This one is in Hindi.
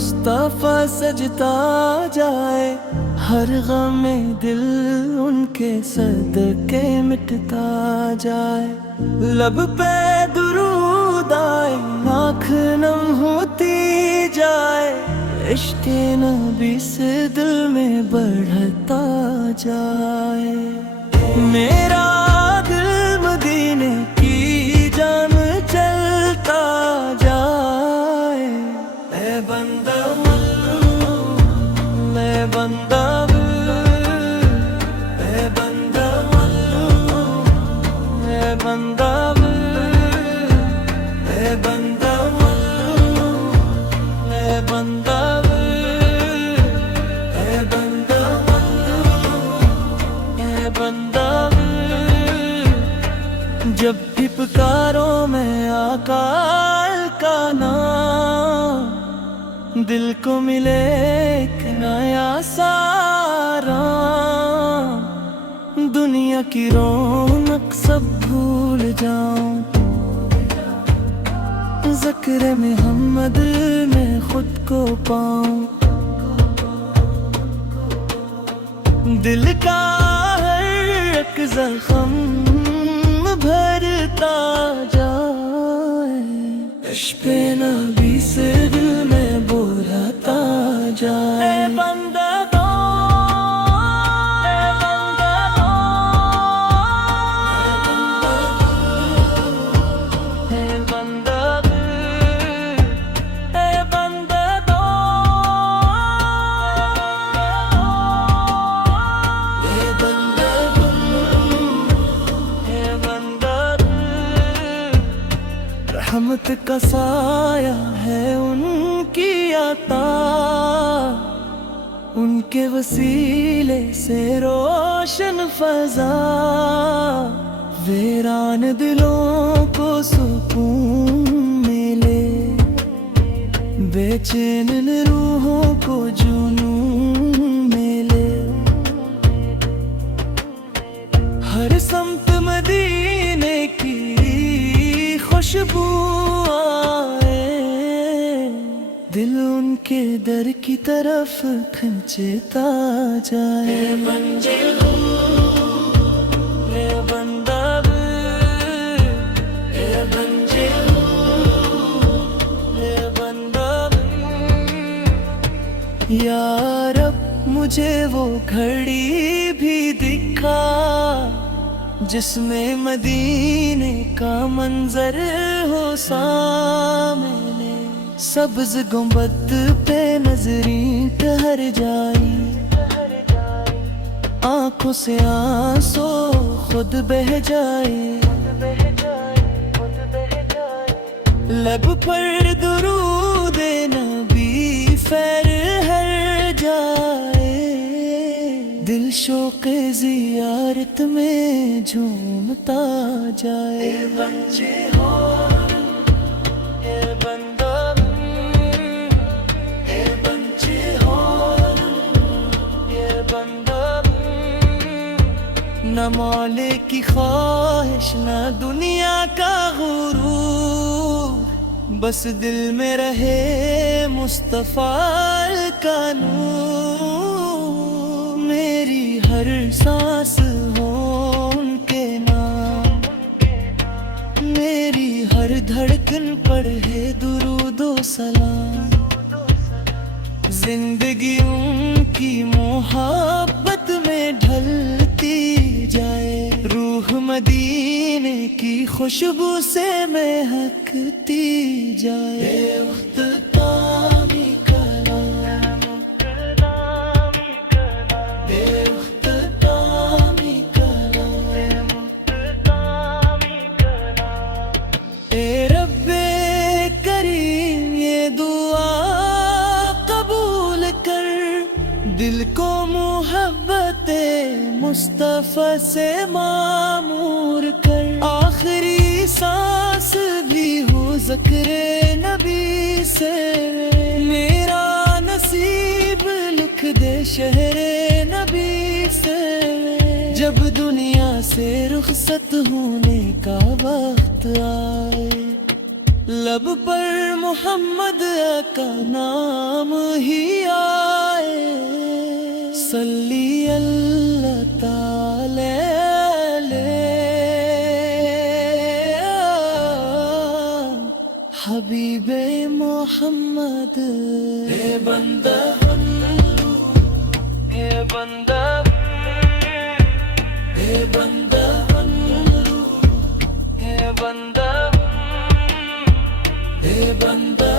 मुस्तफा सजता जाए, हर गम दिल उनके सदके मिटता जाए। लब पे दुरूद आए, आँख नम होती जाए, इश्क़े नबी से दिल में बढ़ता जाए। मेरा दिल मदीने की जान चलता जाए। ऐ बंदा मैं बंदा, ऐ बंदा ऐ बंदा, ऐ बंदा, ऐ बंदा, ऐ बंदा, ऐ बंदा। जब भी पुकारो मैं आका का नाम, दिल को मिले एक नया सहारा। दुनिया की रौनक सब भूल जाऊं, ज़िक्र मोहम्मद में खुद को पाऊं। दिल का हर एक ज़ख्म भरता जाए, इश्क़े नबी से दिल में बोलता जाए। ऐ बंदा दो, ऐ बंदा दो, ऐ बंदा दो, ऐ बंदा दो, ऐ बंदा दो, ऐ बंदा दो। रहमत का साया है उनकी आता, उनके वसीले से रोशन फजा। वीरान दिलों को सुकून मिले, बेचैन रूहों को जुनून मिले। हर समत मदीने की खुशबू आए, दिल उनके दर की तरफ खिंचता जाए। मंजिल हो ए बंदा, ए मंजिल हो ए बंदा। या रब मुझे वो घड़ी भी दिखा, जिसमें मदीने का मंजर हो सामने। सब्ज़ गुंबद पे नजरी ठहर जाई, आँखों से आंसू खुद बह जाए। लब पर दुरूद नबी फैर हर जाए, दिल शौक़े ज़ियारत में झूमता जाए। बच्चे हो ए बंदा, ए बच्चे हो ए बंदा। न मौले की ख्वाहिश न दुनिया का गुरूर, बस दिल में रहे मुस्तफा का नूर। मेरी हर सांस हो उनके नाम, मेरी हर धड़कन पढ़े दुरूदो सलाम। जिंदगी उनकी मोहब्बत में ढलती जाए, रूह मदीने की खुशबू से महकती जाए। उख्तामी कलाम, उख्तामी कलाम, ए रब्बे करीम ये दुआ कबूल कर, दिल को मोहब्बते मुस्तफा से मामूर कर। आखिरी सांस भी हो ज़िक्रे नबी से, मेरा नसीब लिख दे शहरे नबी से। जब दुनिया से रुखसत होने का वक्त आए, लब पर मोहम्मद का नाम ही आए, सल्ली अल्लाह ताले हबीबे मोहम्मद। हे बंदा हे बंदा हे बंदा हे बंदा हे बंदा